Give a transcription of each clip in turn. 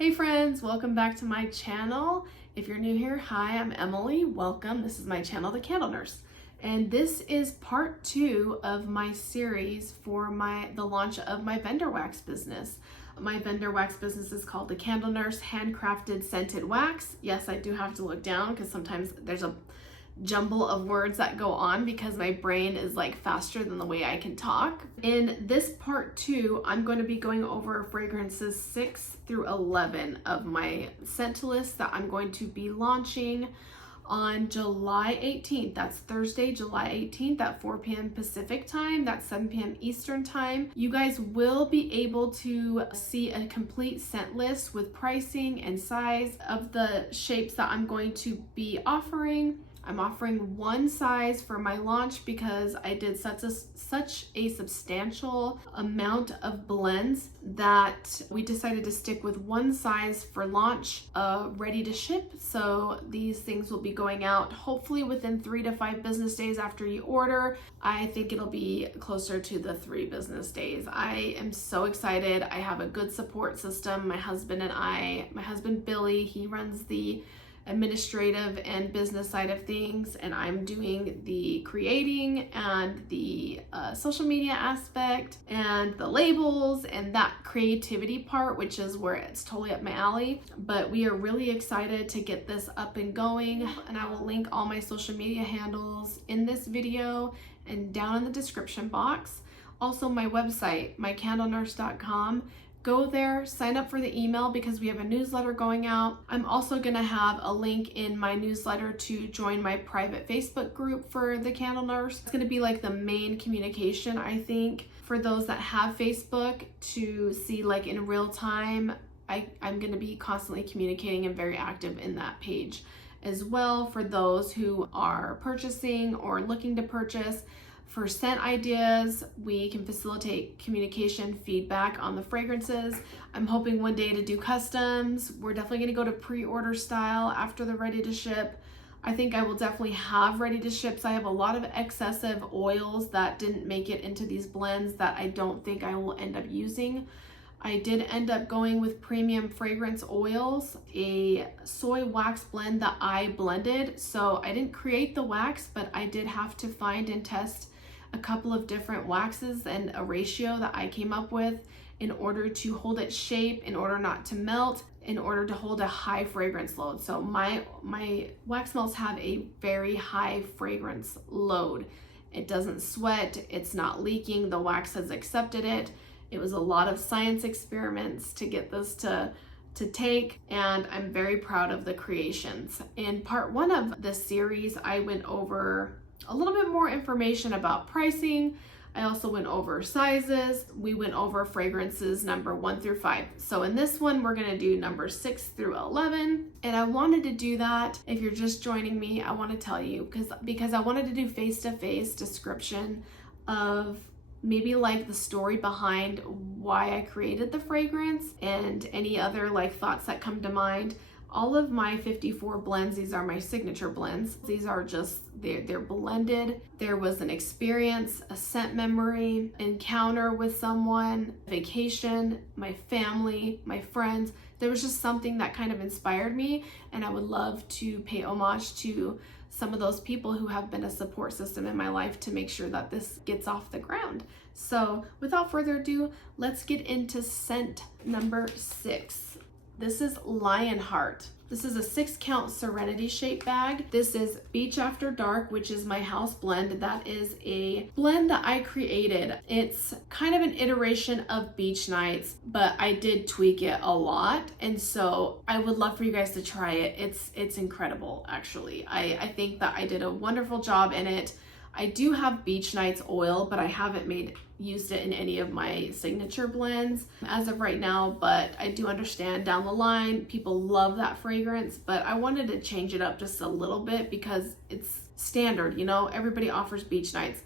Hey friends, welcome back to my channel. If you're new here, hi, I'm Emily. Welcome. This is my channel, The Candle Nurse. And this is part 2 of my series for the launch of my vendor wax business. My vendor wax business is called The Candle Nurse Handcrafted Scented Wax. Yes, I do have to look down because sometimes there's a jumble of words that go on because my brain is like faster than the way I can talk. In this part 2, I'm going to be going over fragrances 6 through 11 of my scent list that I'm going to be launching on July 18th. That's Thursday, July 18th at 4 p.m. Pacific time. That's 7 p.m. Eastern time. You guys will be able to see a complete scent list with pricing and size of the shapes that I'm going to be offering. I'm offering one size for my launch because I did such a substantial amount of blends that we decided to stick with one size for launch, ready to ship. So these things will be going out hopefully within 3 to 5 business days after you order. I think it'll be closer to the 3 business days. I am so excited. I have a good support system. My husband Billy, he runs the administrative and business side of things, and I'm doing the creating and the social media aspect and the labels and that creativity part, which is where it's totally up my alley. But we are really excited to get this up and going, and I will link all my social media handles in this video and down in the description box. Also my website, mycandlenurse.com. Go there, sign up for the email because we have a newsletter going out. I'm also gonna have a link in my newsletter to join my private Facebook group for The Candle Nurse. It's gonna be like the main communication, I think, for those that have Facebook to see like in real time. I'm gonna be constantly communicating and very active in that page as well for those who are purchasing or looking to purchase. For scent ideas, we can facilitate communication, feedback on the fragrances. I'm hoping one day to do customs. We're definitely gonna go to pre-order style after the ready to ship. I think I will definitely have ready to ships. I have a lot of excessive oils that didn't make it into these blends that I don't think I will end up using. I did end up going with premium fragrance oils, a soy wax blend that I blended. So I didn't create the wax, but I did have to find and test a couple of different waxes and a ratio that I came up with in order to hold its shape, in order not to melt, in order to hold a high fragrance load. So my wax melts have a very high fragrance load. It doesn't sweat, it's not leaking, the wax has accepted it. It was a lot of science experiments to get this to take, and I'm very proud of the creations. In part 1 of this series, I went over a little bit more information about pricing. I also went over sizes. We went over fragrances number 1 through 5. So in this one, we're gonna do number 6 through 11. And I wanted to do that. If you're just joining me, I wanna tell you, because I wanted to do face-to-face description of maybe like the story behind why I created the fragrance and any other like thoughts that come to mind. All of my 54 blends, these are my signature blends. These are just, they're blended. There was an experience, a scent memory, encounter with someone, vacation, my family, my friends. There was just something that kind of inspired me, and I would love to pay homage to some of those people who have been a support system in my life to make sure that this gets off the ground. So without further ado, let's get into scent number 6. This is Lionheart. This is a 6-count Serenity shape bag. This is Beach After Dark, which is my house blend. That is a blend that I created. It's kind of an iteration of Beach Nights, but I did tweak it a lot. And so I would love for you guys to try it. It's incredible, actually. I think that I did a wonderful job in it. I do have Beach Nights oil, but I haven't used it in any of my signature blends as of right now, but I do understand down the line people love that fragrance, but I wanted to change it up just a little bit because it's standard, you know, everybody offers Beach Nights.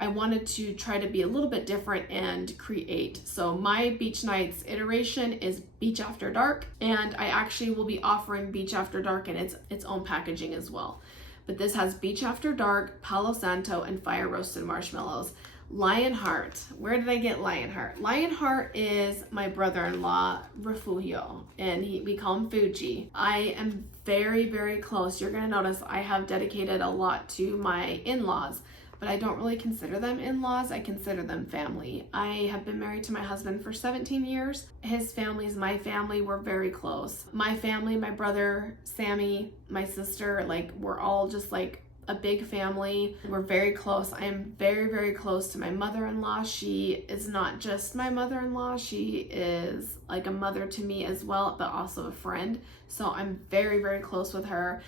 I wanted to try to be a little bit different and create. So my Beach Nights iteration is Beach After Dark, and I actually will be offering Beach After Dark in its own packaging as well. But this has Beach After Dark, Palo Santo, and Fire Roasted Marshmallows. Lionheart. Where did I get Lionheart? Lionheart is my brother-in-law, Refugio, and we call him Fuji. I am very, very close. You're gonna notice I have dedicated a lot to my in-laws, but I don't really consider them in-laws. I consider them family. I have been married to my husband for 17 years. His family is my family. We're very close. My family, my brother, Sammy, my sister, like we're all just like a big family. We're very close. I am very, very close to my mother-in-law. She is not just my mother-in-law. She is like a mother to me as well, but also a friend. So I'm very, very close with her.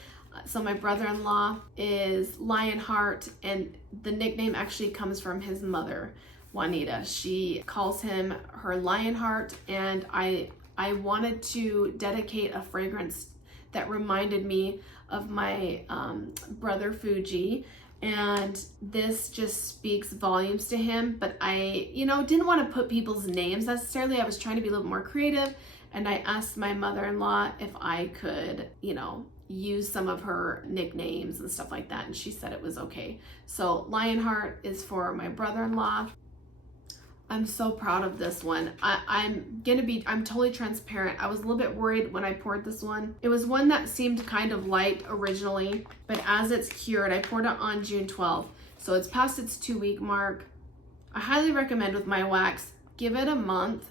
So my brother-in-law is Lionheart, and the nickname actually comes from his mother, Juanita. She calls him her Lionheart, and I wanted to dedicate a fragrance that reminded me of my brother Fuji, and this just speaks volumes to him. But I, didn't want to put people's names necessarily. I was trying to be a little more creative, and I asked my mother-in-law if I could, use some of her nicknames and stuff like that, and she said it was okay. So Lionheart is for my brother-in-law. I'm so proud of this one. I'm totally transparent. I was a little bit worried when I poured this one. It was one that seemed kind of light originally, but as it's cured, I poured it on June 12th. So it's past its 2-week mark. I highly recommend with my wax, give it a month.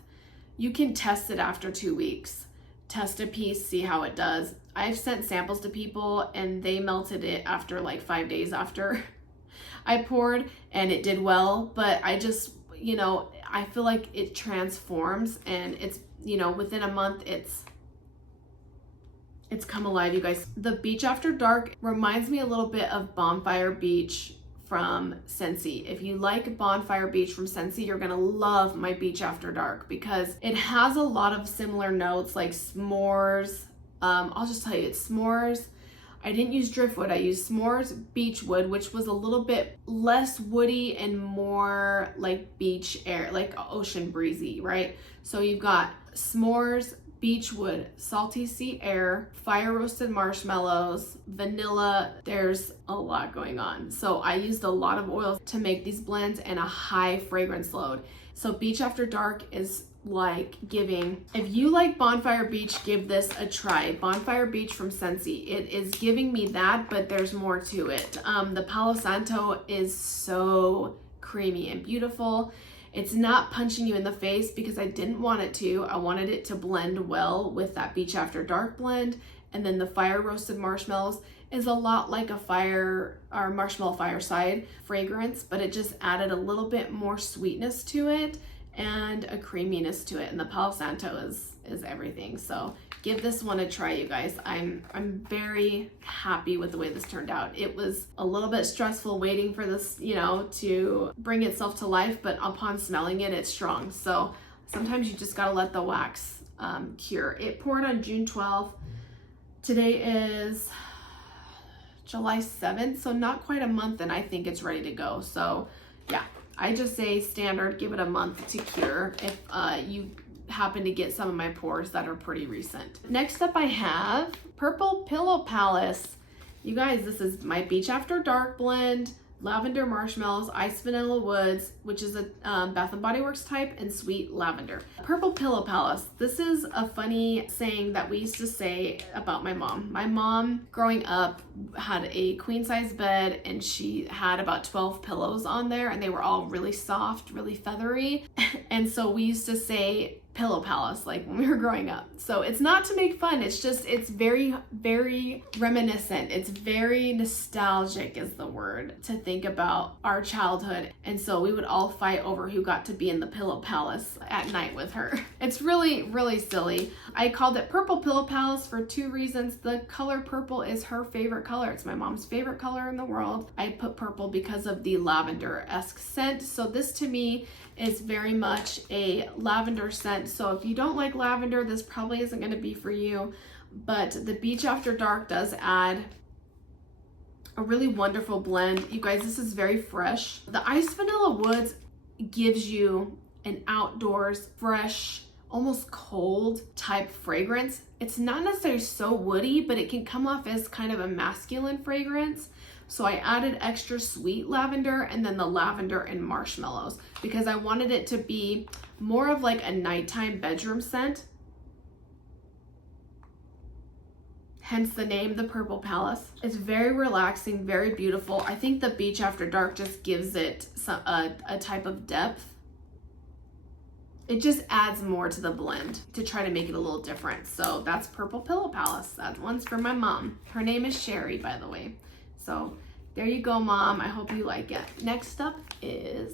You can test it after 2 weeks. Test a piece, see how it does. I've sent samples to people and they melted it after like 5 days after I poured, and it did well, but I just, I feel like it transforms, and it's, within a month, it's come alive, you guys. The Beach After Dark reminds me a little bit of Bonfire Beach from Scentsy. If you like Bonfire Beach from Scentsy, you're gonna love my Beach After Dark because it has a lot of similar notes like s'mores. I'll just tell you, it's s'mores. I didn't use driftwood, I used s'mores beechwood, which was a little bit less woody and more like beach air, like ocean breezy, right? So you've got s'mores, beechwood, salty sea air, fire roasted marshmallows, vanilla. There's a lot going on. So I used a lot of oils to make these blends and a high fragrance load. So Beach After Dark is like giving, if you like Bonfire Beach, give this a try. Bonfire Beach from Scentsy. It is giving me that, but there's more to it. The Palo Santo is so creamy and beautiful. It's not punching you in the face because I didn't want it to. I wanted it to blend well with that Beach After Dark blend. And then the fire roasted marshmallows is a lot like a fire or marshmallow fireside fragrance, but it just added a little bit more sweetness to it and a creaminess to it, and the Palo Santo is everything. So give this one a try, you guys. I'm very happy with the way this turned out. It was a little bit stressful waiting for this, to bring itself to life, but upon smelling it, it's strong. So sometimes you just gotta let the wax cure. It poured on June 12th. Today is July 7th, so not quite a month, and I think it's ready to go. So yeah, I just say standard, give it a month to cure if you happen to get some of my pours that are pretty recent. Next up I have Purple Pillow Palace. You guys, this is my Beach After Dark blend, lavender marshmallows, ice vanilla woods, which is a Bath & Body Works type, and sweet lavender. Purple Pillow Palace. This is a funny saying that we used to say about my mom. My mom, growing up, had a queen size bed, and she had about 12 pillows on there, and they were all really soft, really feathery. And so we used to say Pillow Palace, like when we were growing up. So it's not to make fun, it's just, it's very, very reminiscent. It's very nostalgic is the word, to think about our childhood. And so we would all fight over who got to be in the Pillow Palace at night with her. It's really, really silly. I called it Purple Pillow Palace for 2 reasons. The color purple is her favorite color. It's my mom's favorite color in the world. I put purple because of the lavender-esque scent. So this to me is very much a lavender scent. So if you don't like lavender, this probably isn't going to be for you. But the Beach After Dark does add a really wonderful blend. You guys, this is very fresh. The Ice Vanilla Woods gives you an outdoors, fresh, almost cold type fragrance. It's not necessarily so woody, but it can come off as kind of a masculine fragrance. So I added extra sweet lavender and then the lavender and marshmallows because I wanted it to be more of like a nighttime bedroom scent. Hence the name, the Purple Palace. It's very relaxing, very beautiful. I think the Beach After Dark just gives it a type of depth. It just adds more to the blend to try to make it a little different. So that's Purple Pillow Palace. That one's for my mom. Her name is Sherry, by the way. So there you go, Mom. I hope you like it. Next up is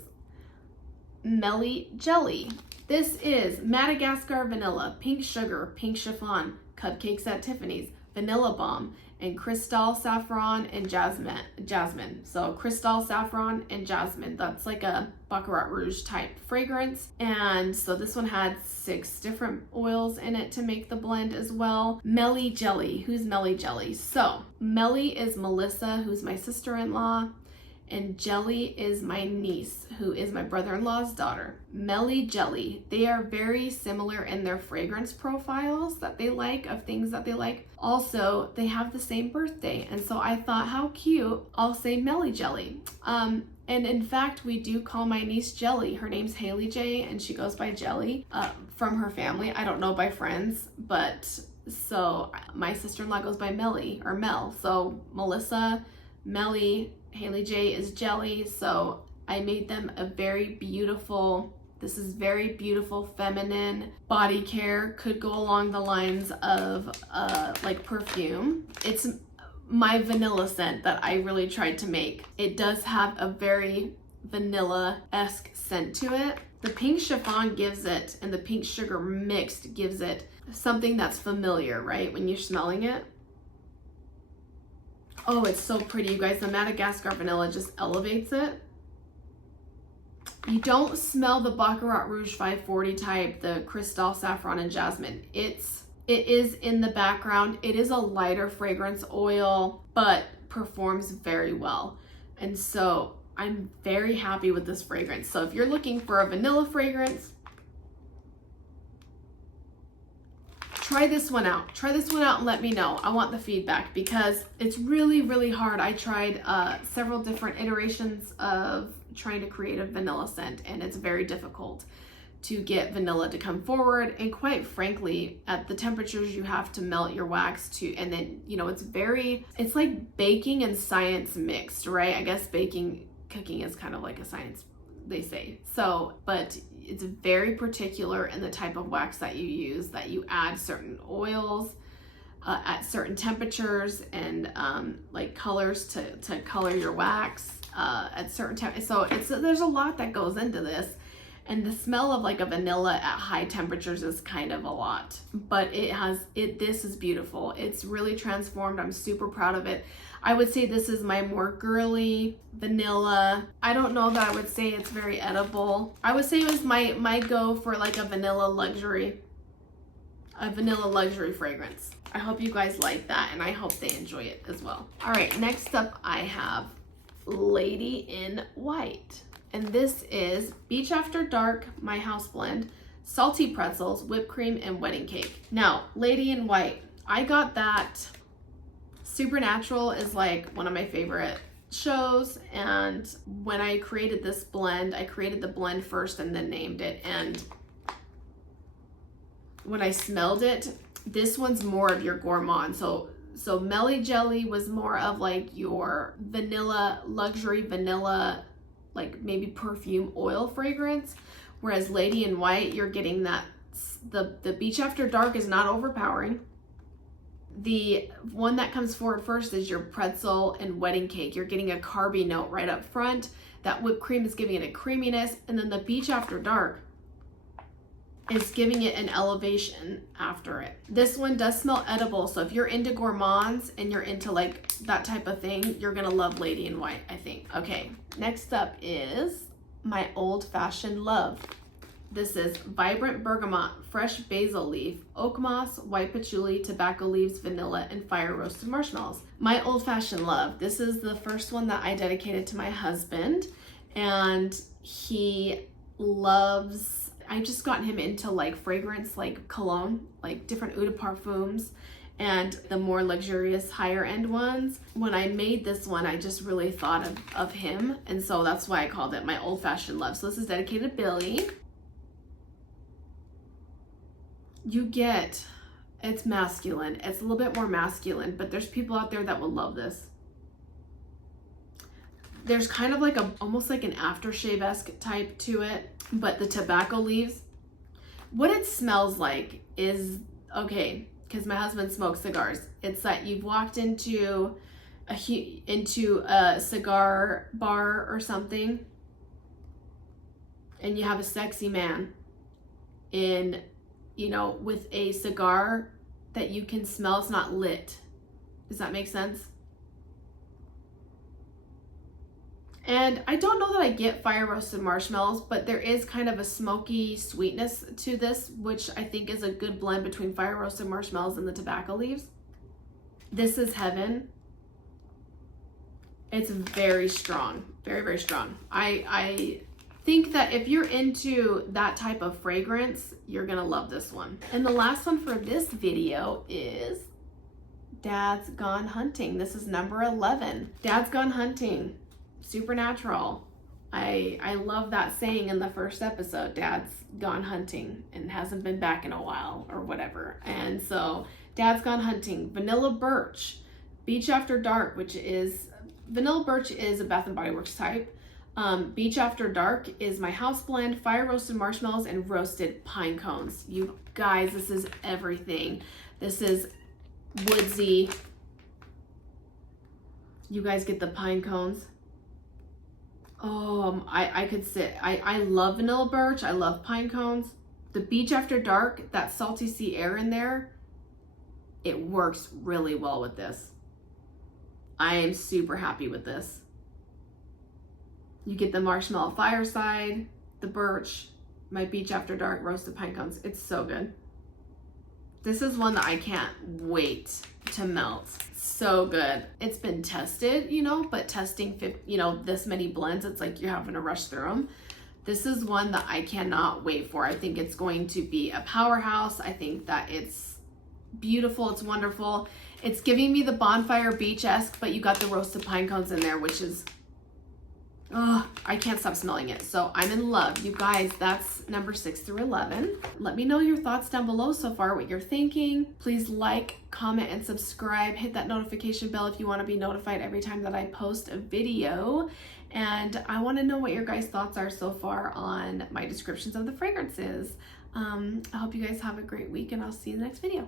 Melly Jelly. This is Madagascar Vanilla, Pink Sugar, Pink Chiffon, Cupcakes at Tiffany's, Vanilla Bomb, and Cristal Saffron and Jasmine. So Cristal Saffron and Jasmine. That's like a Baccarat Rouge type fragrance. And so this one had 6 different oils in it to make the blend as well. Melly Jelly. Who's Melly Jelly? So Melly is Melissa, who's my sister-in-law. And Jelly is my niece, who is my brother-in-law's daughter. Melly Jelly. They are very similar in their fragrance profiles that they like, of things that they like. Also, they have the same birthday. And so I thought, how cute, I'll say Melly Jelly. And in fact, we do call my niece Jelly. Her name's Haley J, and she goes by Jelly from her family. I don't know by friends, but so my sister-in-law goes by Melly or Mel. So Melissa, Melly, Haley J is Jelly. So I made them a very beautiful, this is very beautiful feminine body care. Could go along the lines of like perfume. It's my vanilla scent that I really tried to make. It does have a very vanilla-esque scent to it. The pink chiffon gives it, and the pink sugar mixed gives it something that's familiar, right? When you're smelling it. Oh, it's so pretty, you guys. The Madagascar vanilla just elevates it. You don't smell the Baccarat Rouge 540 type, the Cristal Saffron and Jasmine. It is in the background. It is a lighter fragrance oil, but performs very well. And so I'm very happy with this fragrance. So if you're looking for a vanilla fragrance, try this one out. Try this one out and let me know. I want the feedback because it's really, really hard. I tried several different iterations of trying to create a vanilla scent, and it's very difficult to get vanilla to come forward. And quite frankly, at the temperatures you have to melt your wax to, and then, you know, it's like baking and science mixed, right? I guess cooking is kind of like a science, they say. So, but it's very particular in the type of wax that you use, that you add certain oils at certain temperatures and like colors to color your wax at certain temperatures. So there's a lot that goes into this, and the smell of like a vanilla at high temperatures is kind of a lot, but this is beautiful. It's really transformed. I'm super proud of it. I would say this is my more girly vanilla. I don't know that I would say it's very edible. I would say it was my go for like a vanilla luxury fragrance. I hope you guys like that, and I hope they enjoy it as well. All right, next up I have Lady in White. And this is Beach After Dark, my house blend, salty pretzels, whipped cream, and wedding cake. Now, Lady in White, I got that. Supernatural is like one of my favorite shows, and when I created this blend, I created the blend first and then named it. And when I smelled it, this one's more of your gourmand. So Melly Jelly was more of like your vanilla, luxury vanilla, like maybe perfume oil fragrance, whereas Lady in White, you're getting that the Beach After Dark is not overpowering. The one that comes forward first is your pretzel and wedding cake. You're getting a carby note right up front. That whipped cream is giving it a creaminess, and then the Beach After Dark is giving it an elevation after it. This one does smell edible, so if you're into gourmands and you're into like that type of thing, you're gonna love Lady in White, I think. Okay, next up is my Old Fashioned Love. This is vibrant bergamot, fresh basil leaf, oak moss, white patchouli, tobacco leaves, vanilla, and fire roasted marshmallows. My Old Fashioned Love. This is the first one that I dedicated to my husband, and he loves, I just gotten him into like fragrance, like cologne, like different eau de parfums, and the more luxurious higher end ones. When I made this one, I just really thought of him, and so that's why I called it my Old Fashioned Love. So this is dedicated to Billy. You get, it's masculine. It's a little bit more masculine, but there's people out there that will love this. There's kind of like almost like an aftershave-esque type to it, but the tobacco leaves, what it smells like is, okay, because my husband smokes cigars. It's that you've walked into a cigar bar or something, and you have a sexy man in, you know, with a cigar that you can smell. It's not lit. Does that make sense? And I don't know that I get fire roasted marshmallows, but there is kind of a smoky sweetness to this, which I think is a good blend between fire roasted marshmallows and the tobacco leaves. This is heaven. It's very strong, very, very strong. I think that if you're into that type of fragrance, you're gonna love this one. And the last one for this video is Dad's Gone Hunting. This is number 11. Dad's Gone Hunting. Supernatural. I love that saying in the first episode, Dad's gone hunting and hasn't been back in a while or whatever. And so Dad's Gone Hunting, Vanilla Birch, Beach After Dark, which is, Vanilla Birch is a Bath & Body Works type. Beach After Dark is my house blend, fire roasted marshmallows and roasted pine cones. You guys, this is everything. This is woodsy. You guys get the pine cones. Oh, I could sit. I love Vanilla Birch. I love pine cones. The Beach After Dark, that salty sea air in there, it works really well with this. I am super happy with this. You get the marshmallow fireside, the birch, my Beach After Dark roasted pine cones. It's so good. This is one that I can't wait to melt. So good. It's been tested, you know, but testing, you know, this many blends, it's like you're having to rush through them. This is one that I cannot wait for. I think it's going to be a powerhouse. I think that it's beautiful. It's wonderful. It's giving me the bonfire beach-esque, but you got the roasted pine cones in there, which is, oh, I can't stop smelling it. So I'm in love. You guys, that's number 6 through 11. Let me know your thoughts down below so far, what you're thinking. Please like, comment, and subscribe. Hit that notification bell if you want to be notified every time that I post a video. And I want to know what your guys' thoughts are so far on my descriptions of the fragrances. I hope you guys have a great week, and I'll see you in the next video.